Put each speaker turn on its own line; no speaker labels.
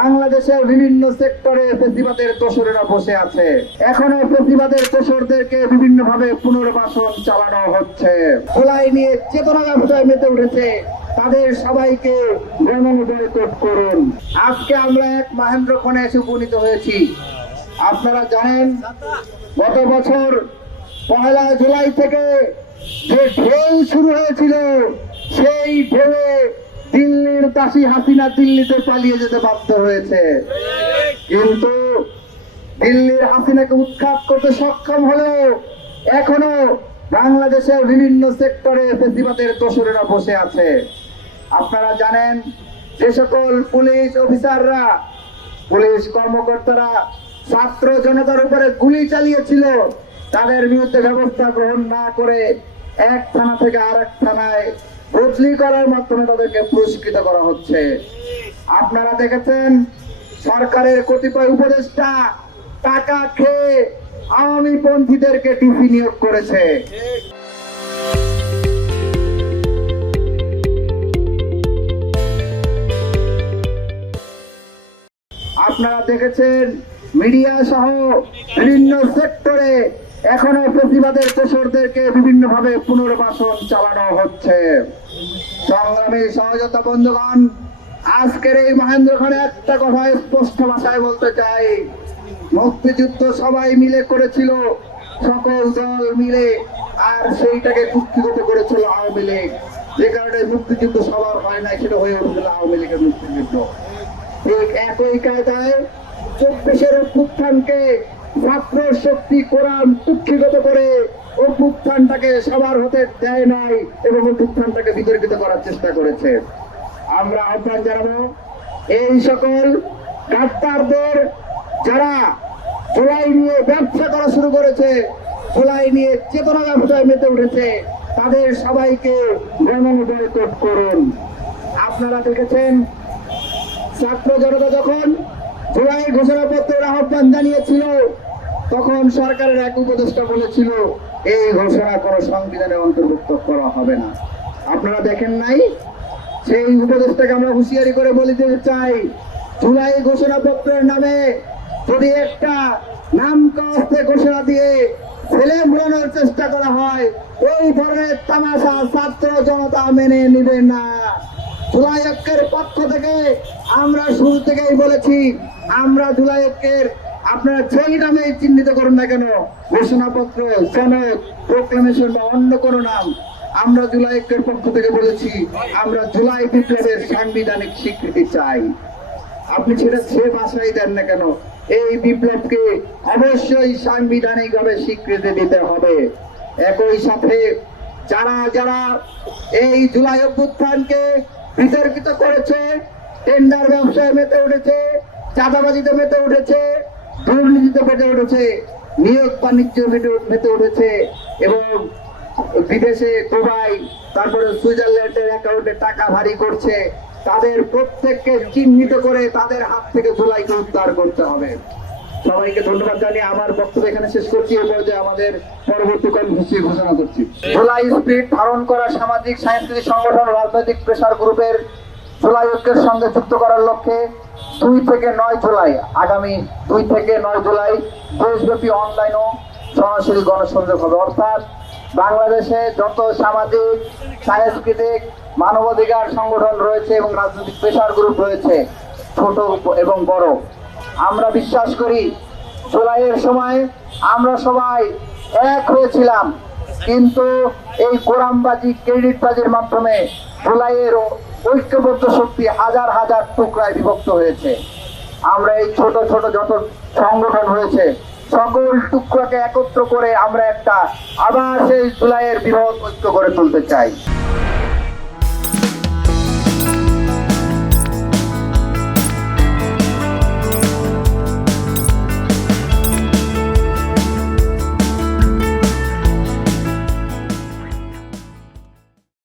বাংলাদেশের বিভিন্ন সেক্টরে ফেসিবাদের দোসরেরা বসে আছে। এখনও ফেসিবাদের দোসরদেরকে বিভিন্ন ভাবে পুনর্বাসন চালানো হচ্ছে। খোলাই নিয়ে চেতনা ব্যবসায় মেতে উঠেছে। তাদের সবাইকে গণনিবেদন করুন। আজকে আমরা এক মহেন্দ্র খনে এসে উপনীত হয়েছি। আপনারা জানেন, গত বছর পহেলা জুলাই থেকে যে ঢেউ শুরু হয়েছিল, সেই ঢেউয়ে দিল্লির দাসী হাসিনা দিল্লিতে পালিয়ে যেতে বাধ্য হয়েছে। কিন্তু দিল্লির হাসিনাকে উৎখাত করতে সক্ষম হলেও এখনও বাংলাদেশের বিভিন্ন সেক্টরে ফেসিবাদের দোসরেরা বসে আছে। আপনারা জানেন, যে সকল পুলিশ অফিসাররা, পুলিশ কর্মকর্তারা ছাত্র জনতার উপরে গুলি চালিয়েছিল, তাদের বিরুদ্ধে ব্যবস্থা গ্রহণ না করে এক থানা থেকে আরেক থানায় বদলি করার মাধ্যমে তাদেরকে পুরস্কৃত করা হচ্ছে। আপনারা দেখেছেন, সরকারের কতিপয় উপদেষ্টা টাকা খেয়ে আওয়ামী পন্থীদেরকে টিফি নিয়োগ করেছে। আপনারা দেখেছেন, মিডিয়া সহ বিভিন্ন সেক্টরে এখনও প্রতিবাদের দোসরদেরকে বিভিন্ন ভাবে পুনর্বাসন চালানো হচ্ছে। সংগ্রামী সহযোগিতা বন্ধুগণ, আজকের এই মহেন্দ্রখানে একটা কথা স্পষ্ট ভাষায় বলতে চাই। মুক্তিযুদ্ধ সবাই মিলে করেছিল, সকল দল মিলে, আর সেইটাকে কুক্ষিগত করেছিল আওয়ামী লীগ। যে কারণে মুক্তিযুদ্ধ সবার হয় নাই, সেটা হয়ে উঠেছিল আওয়ামী লীগের মুক্তিযুদ্ধ। ঠিক একই কায়দায় চব্বিশের অভ্যুত্থানকে ছাত্র শক্তি কোরআন কুক্ষিগত করে অভ্যুত্থানটাকে সবার হতে দেয় নাই এবং অভ্যুত্থানটাকে বিতর্কিত করার চেষ্টা করেছে। আমরা আহ্বান জানাব, এই সকল ডাক্তারদের যারা জুলাই নিয়ে ব্যবসা করা শুরু করেছে জুলাই নিয়ে চেতনা ব্যবসায় মেতে উঠেছে, তাদের সবাইকে গণনিবেদন করুন। আপনারা দেখেছেন, ছাত্র জনতা যখন জুলাই ঘোষণাপত্রের আহ্বান জানিয়েছিল, তখন সরকারের এক উপদেষ্টা বলেছিল, এই ঘোষণা কোনো সংবিধানে অন্তর্ভুক্ত করা হবে না। আপনারা দেখেন নাই? সেই উপদেষ্টাকে আমরা হুঁশিয়ারি করে বলে দিতে চাই, জুলাই ঘোষণাপত্রের নামে যদি একটা নাম কাস্তে ঘোষণা দিয়ে ছেলে ঘুরানোর চেষ্টা করা হয়, ওই ধরনের তামাশা ছাত্র জনতা মেনে নিবে না। ঐক্যের পক্ষ থেকে আমরা শুরু থেকেই বলেছি, আমরা ঐক্যের আপনারা যেই নামে চিহ্নিত করুন না কেন, ঘোষণাপত্র, সনদ প্রোক্লামেশন বা অন্য কোনো নাম, আমরা জুলাই পক্ষ থেকে বলেছি, আমরা জুলাই বিপ্লবের সাংবিধানিক স্বীকৃতি চাই। আপনি সেটা সে ভাষাই দেন না কেন, এই বিপ্লবকে অবশ্যই সাংবিধানিক ভাবে স্বীকৃতি দিতে হবে। একই সাথে যারা যারা এই জুলাই অভ্যুত্থানকে বিতর্কিত করেছে টেন্ডার ব্যবসায় মেতে উঠেছে, চাঁদাবাজিতে মেতে উঠেছে, দুর্নীতিতে মেতে উঠেছে, নিয়োগ বাণিজ্য মেতে- উঠেছে এবং বিদেশে দুবাই, তারপরে সুইজারল্যান্ডের অ্যাকাউন্টে টাকা ভারী করছে। তাদের প্রত্যেককে চিহ্নিত করে তাদের হাত থেকে ধুলাইকে উদ্ধার করতে হবে। সবাইকে ধন্যবাদ জানিয়ে আমার বক্তব্য এখানে শেষ করছি, এ পর্যায়ে আমাদের পরবর্তী কর্মসূচি ঘোষণা করছি। জুলাই স্পিড ধারণ করা সামাজিক, সাংস্কৃতিক সংগঠন রাজনৈতিক প্রেসার গ্রুপের জুলাই সঙ্গে যুক্ত করার লক্ষ্যে দুই থেকে নয় জুলাই, আগামী দুই থেকে নয় জুলাই দেশব্যাপী অনলাইন ও গণসংযোগ হবে। অর্থাৎ বাংলাদেশে যত সামাজিক, সাংস্কৃতিক, মানবাধিকার সংগঠন রয়েছে এবং রাজনৈতিক প্রেসার গ্রুপ রয়েছে, ছোট এবং বড় আমরা বিশ্বাস করি, জুলাইয়ের সময় আমরা সবাই এক হয়েছিলাম। কিন্তু এই কোরআনবাজি ক্রেডিটবাজির মাধ্যমে জুলাইয়ের ঐক্যবদ্ধ শক্তি হাজার হাজার টুকরায় বিভক্ত হয়েছে। আমরা এই ছোট ছোট যত সংগঠন হয়েছে, সকল টুকরাকে একত্র করে আমরা একটা আবার সেই জুলাইয়ের বৃহৎ ঐক্য করে তুলতে চাই।